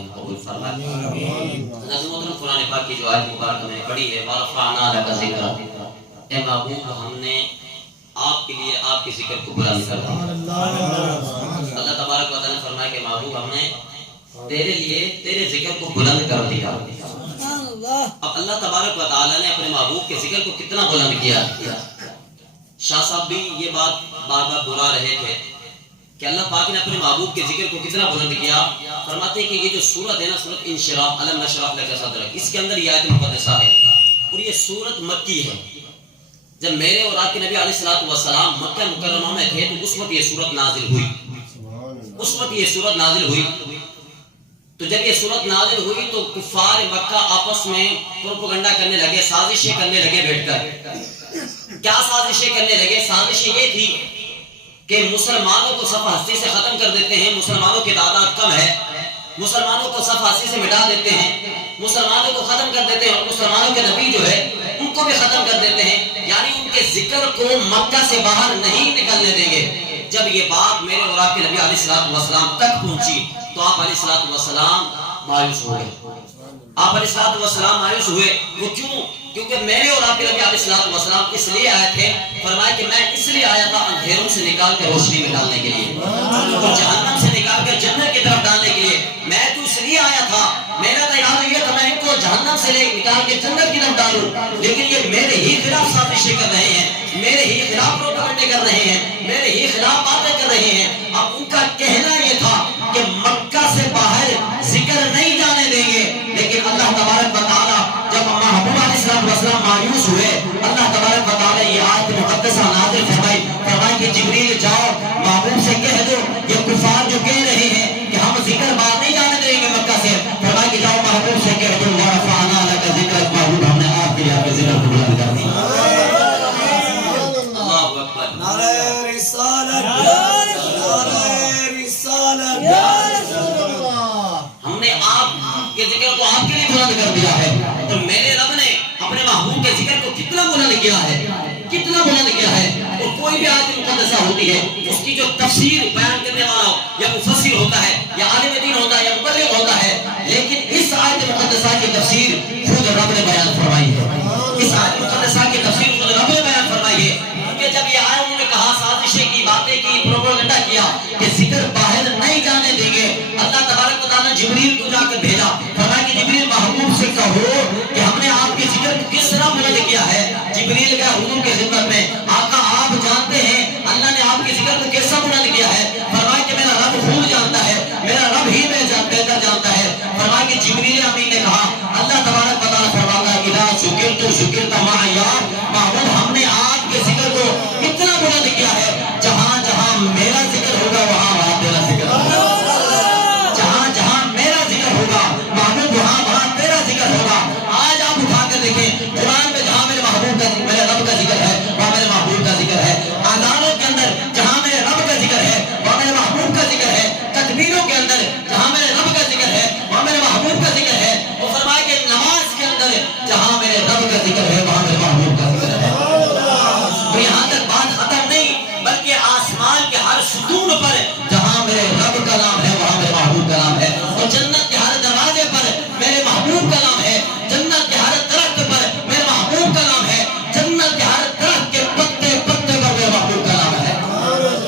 ہم قبول فرمائے. حضرت محترم قرآن پاک کی جو آیت مبارکہ میں نے پڑھی ہے وَرَفَعْنَا لَكَ ذِكْرَكَ، اے محبوب ہم نے آپ کے لیے آپ کے ذکر کو بلند کر دیا. اللہ تبارک و تعالیٰ نے فرمایا کہ محبوب ہم نے تیرے لیے تیرے ذکر کو بلند کر دیا. اب اللہ تبارک و تعالیٰ نے اپنے محبوب کے ذکر کو کتنا بلند کیا. شاہ صاحب بھی یہ بات بار بار بلا رہے تھے کہ اللہ پاک نے اپنے محبوب کے ذکر کو کتنا بلند کیا. فرماتے ہیں کہ یہ جو سورت ہے نا، سورت انشراح، الم نشرح لک صدرک، اس کے اندر یہ آیت مقدسہ ہے اور یہ سورت مکی ہے. جب میرے اور آپ کے نبی علیہ الصلوۃ والسلام مکہ مکرمہ میں تھے تو اس وقت یہ سورت نازل ہوئی. اس وقت یہ سورت نازل ہوئی. تو جب یہ سورت نازل ہوئی تو کفار مکہ آپس میں پروپیگنڈا کرنے لگے، سازشیں کرنے لگے بیٹھ کر. کیا سازشیں کرنے لگے؟ سازشیں یہ تھی کہ مسلمانوں کو صف ہستی سے ختم کر دیتے ہیں، مسلمانوں کی تعداد کم ہے، مسلمانوں کو صف ہستی سے مٹا دیتے ہیں، مسلمانوں کو ختم کر دیتے ہیں اور مسلمانوں کے نبی جو ہے ان کو بھی ختم کر دیتے ہیں، یعنی ان کے ذکر کو مکہ سے باہر نہیں نکلنے دیں گے. جب یہ بات میرے اور آپ کے نبی علیہ الصلوۃ والسلام تک پہنچی تو آپ علیہ الصلوۃ والسلام مایوس ہوئے. آپ علیہ الصلوۃ والسلام مایوس ہوئے. وہ کیوں؟ کیونکہ میرے اور آپ کے نبی علیہ الصلوۃ والسلام اس لیے آئے تھے، فرمایا کہ میں اس لیے آیا تھا اندھیروں سے نکال کر روشنی میں ڈالنے کے لیے، اور جہنم سے نکال کر جنت کی طرف ڈالنے کے لیے. میں تو اس لیے آیا تھا، میرا تو ارادہ یہ تھا میں ان کو جہنم سے نکال کے جنت کی طرف ڈالوں، لیکن یہ میرے ہی خلاف سازشیں کر رہے ہیں، میرے ہی خلاف پروپیگنڈے کر رہے ہیں، میرے ہی خلاف باتیں کر رہے ہیں. اب ان کا کہنا یہ تھا کہ مکہ سے باہر ذکر نہیں جانے دیں گے، لیکن اللہ تبارک و تعالیٰ جب محبوب علیہ السلام مایوس ہوئے، اللہ تبارک و تعالیٰ یہ آیت مقدسہ نازل فرمائی کہ جبریل جاؤ محبوب سے کہہ دو یہ کفار جو کہہ رہے ہیں کہ ہم ذکر باہر نہیں جانے دیں گے مکہ سے، فرمایا کہ جاؤ محبوب سے کہہ دو وَرَفَعْنَا لَكَ ذِكْرَكَ، محبوب ہم نے آپ کے لیے آپ کے ذکر کو بلند کر دیا. اللہ اکبر. نعرہ رسالت، نعرہ رسالت. ہم نے آپ کے ذکر کو آپ کے لیے بلند کر دیا ہے. اور میرے رب نے اپنے محبوب کے ذکر کو کتنا بلند کیا ہے، کتنا بلند کیا ہے. اور کوئی بھی آیت مقدسہ ہوتی ہے اس کی جو تفسیر بیان کرنے والا ہو یا مفسر ہوتا ہے یا عالم دین ہوتا ہے یا مبلغ ہوتا ہے، لیکن اس آیت مقدسہ کی تفسیر خود رب نے بیان فرمائی ہے. اس آیت مقدسہ کی تفسیر خود رب نے بیان فرمائی ہے. کیونکہ جب یہ آیا انہوں نے کہا، سازشیں کی، باتیں کی، پروپیگنڈا کیا کہ ذکر باہر نہیں جانے دیں گے، اللہ تبارک و تعالیٰ نے جبریل کو جا کر بھیجا، فرمایا کہ جبریل محبوب سے کہو کہ ہم نے آپ کے ذکر کو کس طرح بلند کیا ہے. جبریل گیا حضور کی خدمت میں، آقا آپ جانتے ہیں اللہ نے آپ کے ذکر کو کیسا بلند کیا ہے. فرمایا کہ میرا رب خوب جانتا ہے، میرا رب ہی میں بہتر جانتا ہے. فرمایا کہ جبریل امین نے کہا، اللہ تبارک و تعالیٰ فرماتا ہے اذا ذکرت ذکرت معی، محبوب ہم نے آپ کے ذکر کو اتنا بلند کیا ہے جہاں جہاں میرا ذکر ہوگا وہاں وہاں تیرا ذکر ہوگا، جہاں جہاں میرا ذکر ہوگا محبوب وہاں وہاں تیرا ذکر ہوگا. آج آپ اٹھا کر دیکھیں قرآن میں جہاں میرے محبوب کا میرے رب کا ذکر ہے وہاں میرے محبوب کا ذکر ہے. اذانوں کے اندر جہاں میرے رب کا ذکر ہے وہاں میرے محبوب کا ذکر ہے. تکبیروں کے اندر جہاں میرے رب کا ذکر ہے وہاں میرے محبوب کا ذکر ہے. اور فرمایا کہ نماز کے اندر جہاں میرے رب کا ذکر ہے وہاں میرے محبوب کا ذکر ہے. تو یہاں تک بات ختم نہیں، بلکہ آسمان کے ہر ستون پر جہاں میرے رب کا نام ہے وہاں میرے محبوب کا نام ہے. اور جنت کے ہر دروازے پر میرے محبوب کا نام ہے، جنت کے ہر درخت پر میرے محبوب کا نام ہے، جنت کے ہر درخت کے پتے پتے پر میرے محبوب کا نام ہے.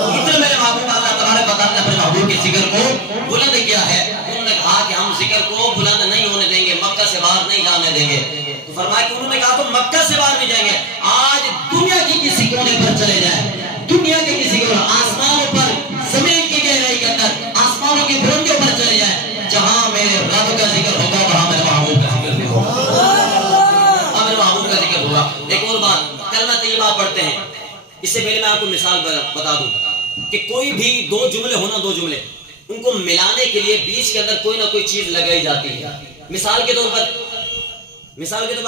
اتنے میرے محبوب اللہ تبارک و تعالیٰ نے اپنے محبوب کے ذکر کو بلند کیا ہے. انہوں نے کہا کہ ہم ذکر کو بلند نہیں ہونے دیں گے، مکہ سے باہر نہیں جانے دیں گے. تو فرمایا کہ انہوں نے کہا تو مکہ سے باہر نہیں جائیں گے. آج دنیا کی کسی کونے پر چلے جائیں، دنیا کے کسی کونے، آسمانوں پر، زمین کی گہرائی کے اندر، آسمانوں کی بلندیوں پر چلے جائیں، جہاں میرے رب کا ذکر ہوگا وہاں میرے محبوب کا ذکر بھی ہوگا، وہاں میرے محبوب کا ذکر ہوگا. ایک اور بات، کلمہ طیبہ پڑھتے ہیں، اس سے پہلے میں آپ کو مثال بتا دوں کہ کوئی بھی دو جملے ہونا، دو جملے ان کو ملانے کے لیے بیچ کے اندر کوئی نہ کوئی چیز لگائی جاتی ہے. مثال کے طور پر اگر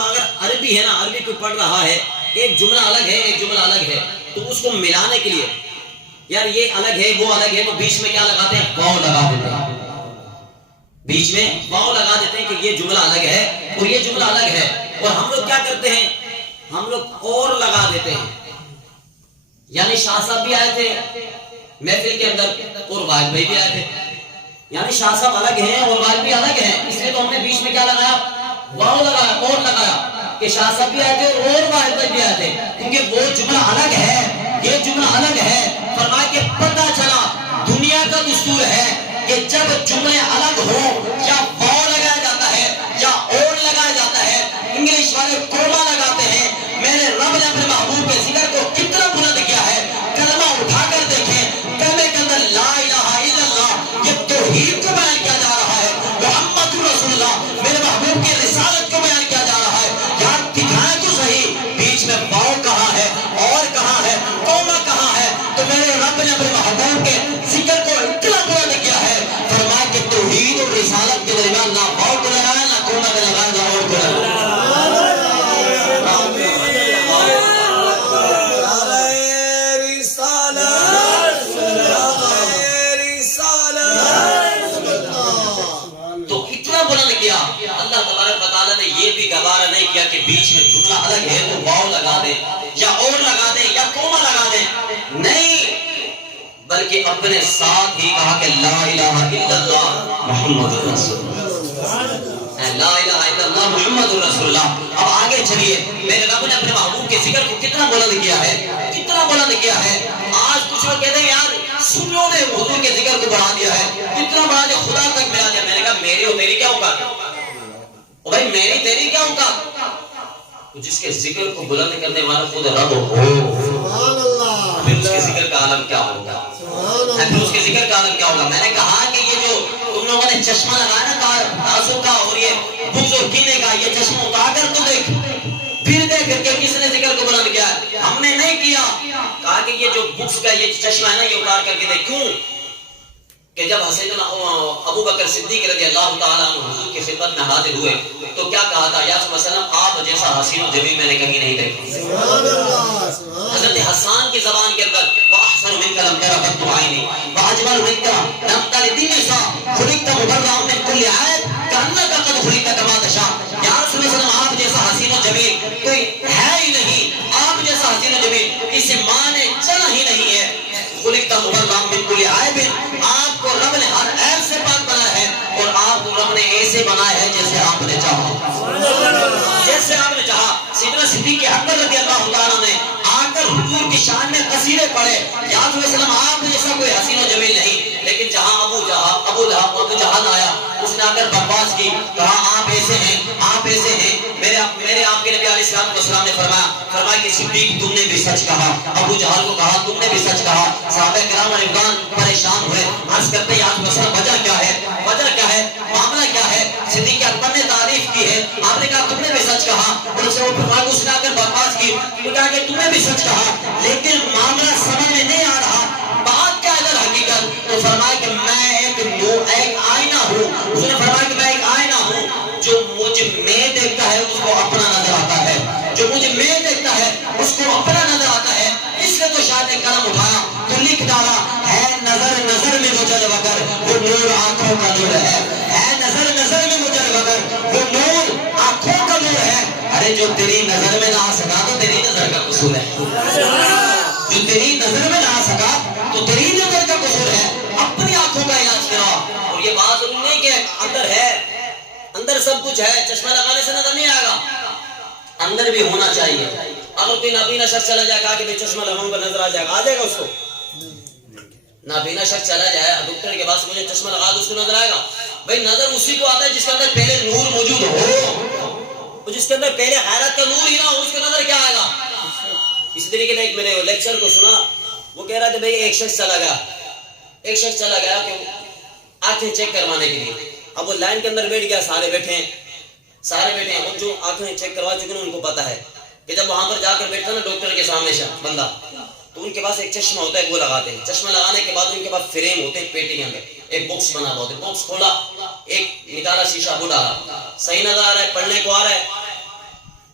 عربی ہے نا، عربی کوئی پڑھ رہا ہے، ایک جملہ الگ ہے ایک جملہ الگ ہے، تو اس کو ملانے کے لیے یار یہ الگ ہے وہ الگ ہے، تو بیچ میں کیا لگاتے ہیں؟ واو لگا دیتے ہیں. بیچ میں واو لگا دیتے ہیں کہ یہ جملہ الگ ہے اور یہ جملہ الگ ہے. اور ہم لوگ کیا کرتے ہیں؟ ہم لوگ اور لگا دیتے ہیں. یعنی شاہ صاحب بھی آئے تھے محفل کے اندر اور واحد بھائی بھی آئے تھے، یعنی شاہ صاحب الگ ہیں اور واحد بھی الگ واو لگایا اور لگایا کہ شاہ صاحب بھی آئے تھے اور واحد بھی آئے تھے، کیونکہ وہ جملہ الگ ہے، یہ جملہ الگ ہے۔ فرمایا کہ پتہ چلا دنیا کا دستور ہے کہ جب جملے الگ ہو یا واو لگایا جاتا ہے یا اور لگایا جاتا ہے، انگلش والے کوما لگاتے ہیں۔ میرے رب نے اپنے محبوب کے ذکر کو کتنا بلند کیا ہے، کلمہ اٹھا کر دیکھیں، کلمے کے اندر لا الہ الا اللہ، یہ توحید کو بیان کیا جا رہا ہے، محمد رسول اللہ میرے محبوب کی رسالت کو بیان کیا جا رہا ہے۔ یار دکھائیں تو صحیح، بیچ میں واو کہاں ہے اور کہاں ہے، کوما کہاں ہے؟ تو میرے رب نے اپنے محبوب کے ذکر کو اتنا بلند کیا ہے، فرمایا کہ توحید اور رسالت کے درمیان نہ واو کو لگایا، نہ کوما کو لگایا، نہ اور کو لگایا۔ تو اتنا بلند کیا اللہ تبارک و تعالیٰ نے، یہ بھی گوارا نہیں کیا کہ بیچ میں جملہ الگ ہے تو واو لگا دیں یا اور لگا دیں یا کوما لگا دیں، نہیں، بلکہ اپنے ساتھ ہی کہا کہ لا الہ الا اللہ محمد رسول اللہ، لا الہ الا اللہ محمد رسول اللہ۔ اب آگے چلیے، میرے رب نے اپنے محبوب کے ذکر کو کتنا بلند کیا ہے، کتنا بلند کیا ہے۔ آج کچھ لوگ کہتے ہیں یار سنیوں نے حضور کے ذکر کو بڑھا دیا ہے، اتنا بڑھا دیا خدا تک ملا دیا۔ میں نے کہا میری اور تیری کیا اوقات، او بھائی میری تیری کیا اوقات، جس کے ذکر کو بلند کرنے والا خود رب ہو، پھر اس کے ذکر کا عالم کیا ہوگا، پھر اس کے ذکر کا عالم کیا ہوگا۔ میں نے کہا کہ یہ جو تم لوگوں نے چشمہ لگایا نا تعصب کا اور یہ بغض اور کینے کا، یہ چشمہ اتار کر تو دیکھ، پھر دیکھ کہ کس نے ذکر کو بلند کیا ہے، ہم نے نہیں کیا۔ کہا کہ یہ جو بغض کا یہ چشمہ ہے نا، یہ اتار کر کے دیکھ، کیوں کہ جب سیدنا ابو بکر صدیق رضی اللہ تعالیٰ عنہ حضور کی خدمت میں حاضر ہوئے تو کیا کہا تھا، یا رسول اللہ صلی اللہ علیہ وسلم آپ جیسا حسین و جمیل میں نے کہیں نہیں دیکھا۔ حضرت حسان کی زبان کے اندر وَأَحْسَنُ مِنْكَ لَمْ تَرَ قَطُّ عَيْنِي وَأَجْمَلُ مِنْكَ لَمْ تَلِدِ النِّسَاءُ خُلِقْتَ مُبَرَّأً مِنْ كُلِّ عَيْبٍ كَأَنَّكَ قَدْ خُلِقْتَ كَمَا تَشَاءُ۔ یا رسول اللہ صلی اللہ علیہ وسلم آپ جیسا حسین و جمیل کوئی ہے ہی نہیں، آپ جیسا حسین و جمیل کسی ماں نے چنا ہی نہیں ہے۔ خُلِقْتَ مُبَرَّأً مِنْ كُلِّ عَيْبٍ، آپ کو رب نے ہر عیب سے پاک بنایا ہے، اور آپ کو رب نے ایسے بنایا ہے جیسے آپ نے چاہا، جیسے آپ نے چاہا۔ سیدنا صدیق اکبر رضی اللہ تعالیٰ نے آ کر حضور کی شان میں قصیدے پڑھے، یا رسول اللہ صلی اللہ علیہ وسلم آپ جیسا کوئی حسین و جمیل نہیں، لیکن جہاں ابو جہل آیا اس نے آ کر بکواس کی، کہا آپ ایسے ہیں، آپ ایسے ہیں۔ میرے آپ کے نبی علیہ السلام نے فرمایا کہ صدیق تم نے بھی سچ کہا، ابو جہل کو کہا تم نے بھی سچ کہا۔ صحابہ کرام رضوان پریشان ہوئے، عرض کرتے ہیں یا رسول اللہ وجہ کیا ہے، وجہ کیا ہے، معاملہ کیا ہے؟ صدیق اکبر نے تعریف کی ہے، آپ نے کہا تم نے بھی سچ کہا، اور اس نے اس نے آ کر بکواس کی، کہا کہ تم نے بھی سچ کہا، لیکن معاملہ سمجھ میں نہیں آ رہا، بات کیا ہے حقیقت؟ تو فرمایا کہ میں ایک آئینہ ہوں۔ اس نے فرمایا کہ میں ایک آئینہ ہوں، جو مجھ میں دیکھتا ہے اس کو اپنا نظر آتا ہے، جو مجھ میں دیکھتا ہے اس کو اپنا نظر آتا ہے۔ اس لیے تو شاید نے قلم اٹھایا تو لکھ ڈالا ہے نظر نظر میں مجھل وگر وہ نور آنکھوں کا نور ہے نظر نظر میں مجھل وگر وہ نور آنکھوں کا نور ہے۔ ارے جو تیری نظر میں نہ آ سکا تو تیری نظر کا قصور ہے، جو تیری نظر میں نہ آ سکا تو تیری نظر کا قصور ہے۔ اپنی آنکھوں کا علاج کرا، اور یہ بات ضرور نہیں کہ اندر ہے، اندر سب کچھ ہے، چشمہ لگانے سے نظر نہیں آئے گا، اندر بھی ہونا چاہیے۔ اگر کوئی نابینا شخص چلا جائے، کہا کہ میں چشمہ لگاؤں گا نظر آ جائے گا، آ جائے گا اس کو؟ نابینا شخص چلا جائے ڈاکٹر کے پاس مجھے چشمہ لگا دو، اس کو نظر آئے گا؟ بھائی نظر اسی کو آتا ہے جس کے اندر پہلے نور موجود ہو، جس کے اندر پہلے غیرت کا نور ہی نہ ہو، اس کو نظر کیا آئے گا؟ اسی طریقے سے ایک میں نے لیکچر کو سنا، وہ کہہ رہا تھا بھائی ایک شخص چلا گیا کہ آنکھیں چیک کروانے کے لیے۔ اب وہ لائن کے اندر بیٹھ گیا، سارے بیٹھے ہیں، اور جو آنکھیں چیک کروا چکے ہیں ان کو پتا ہے کہ جب وہاں پر جا کر بیٹھتا نا ڈاکٹر کے سامنے بندہ، تو ان کے پاس ایک چشمہ ہوتا ہے، وہ لگاتے ہیں۔ چشمہ لگانے کے بعد ان کے پاس فریم ہوتے ہیں، پیٹی کے اندر ایک باکس بنا ہوا ہوتا ہے، باکس کھولا، ایک نکالا شیشہ، وہ ڈالا، صحیح نظر آ رہا ہے، پڑھنے کو آ رہا ہے،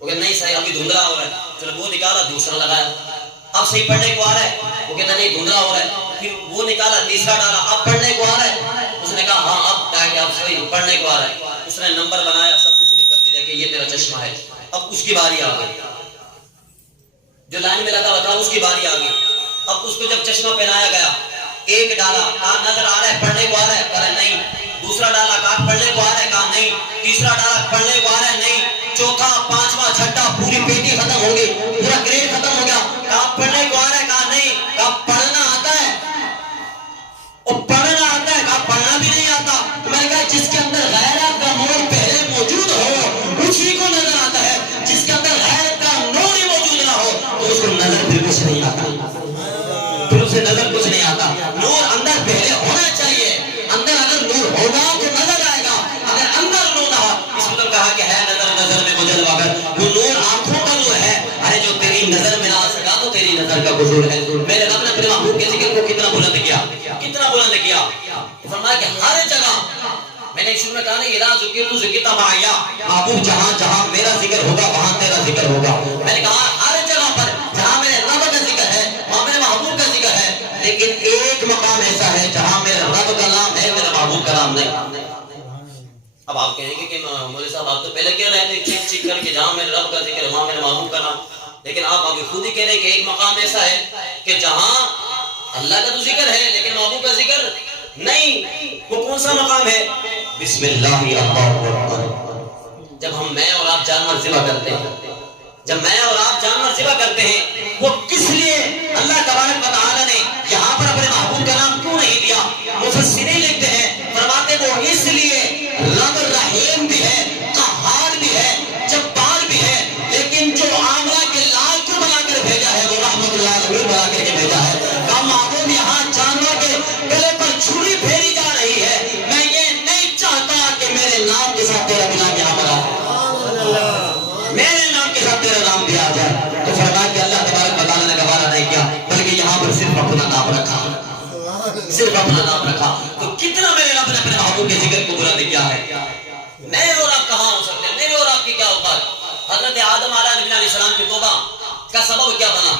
وہ کہ نہیں صحیح ابھی دھندلا ہو رہا ہے، چلو وہ نکالا، دوسرا لگایا، اب صحیح پڑھنے کو آ رہا ہے، وہ کہتا نہیں دھندلا ہو رہا ہے، پھر وہ نکالا، تیسرا ڈالا، اب پڑھنے کو آ رہا ہے، اس نے کہا ہاں اب صحیح پڑھنے کو آ رہا ہے، اس نے نمبر بنایا، سب کچھ لکھ کر دیا کہ یہ تیرا چشمہ ہے۔ اب اس کی باری آ گئی، جو لائن میں لگا ہوا تھا اس کی باری آ گئی۔ اب اس کو جب چشمہ پہنایا گیا، ایک ڈالا، کہا نظر آ رہا ہے، پڑھنے کو آ رہا ہے، کہا نہیں، دوسرا ڈالا، کہا پڑھنے کو آ رہا ہے، کہا نہیں، تیسرا ڈالا، پڑھنے کو آ رہا ہے، نہیں، پوری پیٹی ختم ہو گئی، پورا گریڈ ختم ہو گیا، کہا پڑھنے کو آ رہا ہے؟ کہا نہیں، کہا پڑھنا آتا ہے؟ اور پڑھنا آتا ہے؟ کہا پڑھنا بھی نہیں آتا۔ میں نے کہا جس کے اندر غیرت کا نور پہلے موجود ہو اسی کو نظر آتا ہے، جس کے اندر غیرت کا نور ہی موجود نہ ہو تو اس کو نظر پھر کچھ نہیں آتا، پھر اسے نظر کچھ نہیں آتا۔ نور اندر پہلے ہونا چاہیے، اندر اگر نور ہوگا تو نظر آئے گا، اگر اندر نور نہ ہو، اس میں تو کہا کہ ہے نظر نظر میں مجھل وگر، وہ نور آنکھوں کا نور ہے، ارے جو تیری نظر میں نہ آ سکا تو تیری نظر کا قصور ہے۔ میرے رب نے اپنے محبوب کے ذکر کو کتنا بلند کیا، کتنا بلند کیا، فرمایا کہ ہر جگہ، میں نے شروع میں کہا نہیں اذا ذکرت ذکرت معیا، محبوب جہاں جہاں میرا ذکر ہوگا وہاں تیرا ذکر ہوگا۔ میں نے کہا ہر جگہ پر جہاں میرے رب کا ذکر ہے وہاں میرے محبوب کا ذکر ہے، لیکن ایک مقام ایسا ہے جہاں میرے رب کا نام ہے میرے محبوب کا نام نہیں۔ اب آپ کہیں گے کہ مولوی صاحب آپ تو پہلے کہہ رہے تھے چیک چیک کر کے جہاں میرے رب کا ذکر ہے وہاں میرے محبوب کا نام، لیکن آپ ابھی خود ہی کہہ رہے ہیں کہ ایک مقام ایسا ہے کہ جہاں اللہ کا تو ذکر ہے لیکن محبوب کا ذکر نہیں۔ وہ کون سا مقام ہے؟ بسم اللہ اللہ اکبر۔ جب میں اور آپ جانور ذبح کرتے ہیں، جب میں اور آپ جانور ذبح کرتے ہیں، وہ کس لیے اللہ تبارک و تعالی نے یہاں پر اپنے محبوب کا نام کیوں نہیں دیا؟ مفسرین لکھتے ہیں، فرماتے وہ اس لیے رب رحیم بھی ہے، قہار بھی ہے، جبار بھی ہے، لیکن جو آملہ کے لال کو بنا کر بھیجا ہے وہ رحمت للعالمین بنا کر کے بھیجا ہے۔ کہا محبوب یہاں جانور کے گلے پر چھری پھیری جا رہی ہے، میں یہ نہیں چاہتا کہ میرے نام کے ساتھ تیرا نام یہاں پر آئے، میرے نام کے ساتھ تیرا نام بھی آ جائے۔ تو فرمایا کہ اللہ تبارک و تعالیٰ نے گوارا نہیں کیا بلکہ یہاں پر صرف اپنا نام رکھا، صرف اپنا نام رکھا۔ تو کتنا میرے رب نے اپنے محبوب کے ذکر کو بلند کیا ہے۔ میں اور آپ کہاں ہو سکتے ہیں؟ میرے اور آپ کی کیا اوقات؟ حضرت آدم علیہ السلام کی توبہ کا سبب کیا بنا؟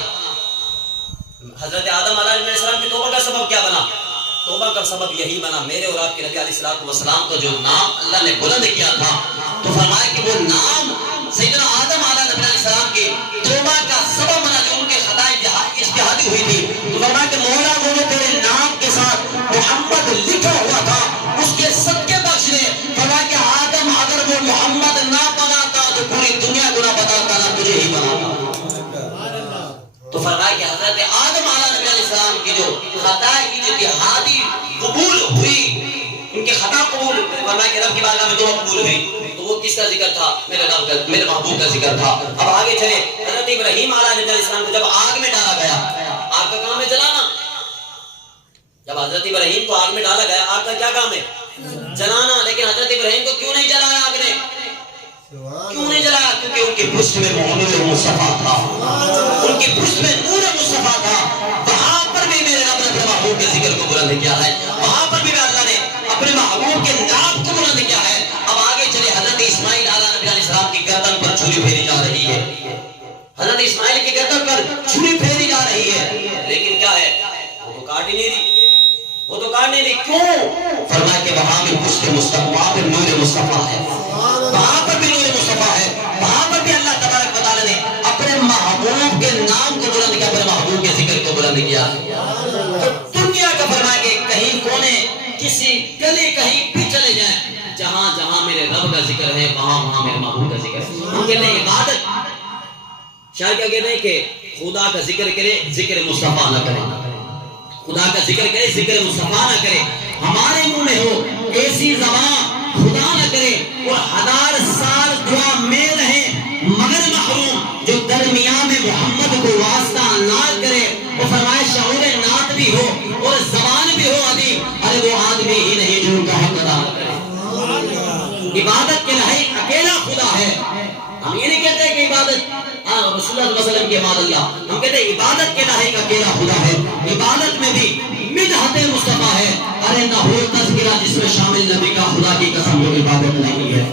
حضرت آدم علیہ السلام کی توبہ کا سبب کیا بنا؟ توبہ کا سبب یہی بنا میرے اور آپ کے نبی علیہ السلام کو جو نام اللہ نے بلند کیا تھا، تو فرمایا کہ وہ نام سیدنا آدم علیہ السلام کی توبہ کا سبب بنا، جو ان کے خطائیں اجتہادی ہوئی تھی۔ تو فرمایا کہ مولا وہ جو تیرے نام کے ساتھ محمد لکھا ہوا تھا اس کے صدقے بخش دے۔ فرمایا کہ آدم اگر وہ محمد نہ بناتا تو پوری دنیا کو نہ بتاتا، نہ تجھے ہی بناتا۔ تو فرمایا کہ حضرت آدم علیہ السلام کی جو خطا کی جو اجتہادی قبول ہوئی، ان کی خطا قبول، فرمایا کہ رب کی بارگاہ میں توبہ قبول ہوئی، تو وہ کس کا ذکر تھا؟ میرے رب کا، میرے محبوب کا ذکر تھا۔ اب آگے چلے، حضرت ابراہیم علیہ السلام کو جب آگ میں ڈالا گیا، آگ کا کام ہے جلانا، جب حضرت ابراہیم کو آگ میں ڈالا گیا، آگ کا کیا کام ہے؟ جلانا، لیکن حضرت ابراہیم کو کیوں نہیں جلایا آگ نے؟ کیوں نہیں جلایا؟ کیونکہ ان کی پشت میں نور مصطفیٰ تھا، ان کی پشت میں نور مصطفیٰ تھا۔ وہاں پر بھی میرے رب نے اپنے محبوب کے ذکر کو بلند کیا ہے، وہاں پر بھی اللہ نے اپنے محبوب کے نام کو بلند کیا ہے۔ اب آگے چلے، حضرت اسماعیل علیہ السلام کی گردن پر چھری پھیری جا رہی ہے، حضرت اسماعیل کی گردن پر چھری پھیری جا رہی ہے، لیکن کیا ہے؟ وہ تو کاٹ ہی نہیں رہی، وہ تو کاٹ نہیں رہی۔ کیوں؟ فرمایا کہ وہاں بھی پشت مصطفیٰ، وہاں پہ نور مصطفیٰ ہے، وہاں پر بھی نور مصطفیٰ ہے، وہاں پر بھی اللہ تبارک و تعالیٰ نے اپنے محبوب کے نام کو بلند کیا، اپنے محبوب کے ذکر کو بلند کیا۔ تو دنیا کا فرمایا کہ کہیں کونے کسی گلی کہیں بھی چلے جائیں، جہاں جہاں میرے رب کا ذکر ہے وہاں وہاں میرے محبوب کا ذکر ہے۔ ہم کہتے ہیں عبادت، شاید کیا کہتے ہیں کہ خدا کا ذکر کرے ذکر مصطفیٰ نہ کرے، خدا کا ذکر کرے ذکر مصطفیٰ نہ کرے، ہمارے منہ میں ہو ایسی زبان خدا نہ کرے، اور 1000 سال دعا میں رہے مگر محروم، جو درمیان میں محمد کو واسطہ نہ کرے۔ وہ فرمائے شعور نعت بھی ہو اور زبان بھی ہو ادھی، ارے وہ آدمی ہی نہیں جو ان کا حق ادا کرے۔ عبادت کے لائق اکیلا خدا ہے۔ ہم یہ نہیں کہتے کہ عبادت رسول اللہ صلی اللہ علیہ وسلم کے بعد اللہ، ہم کہتے ہیں عبادت کے لائق اکیلا خدا ہے۔ عبادت میں بھی مدحت مصطفیٰ ہے، ارے نہ ہو تذکرہ جس میں شامل نبی کا، خدا کی قسم وہ عبادت نہیں ہے۔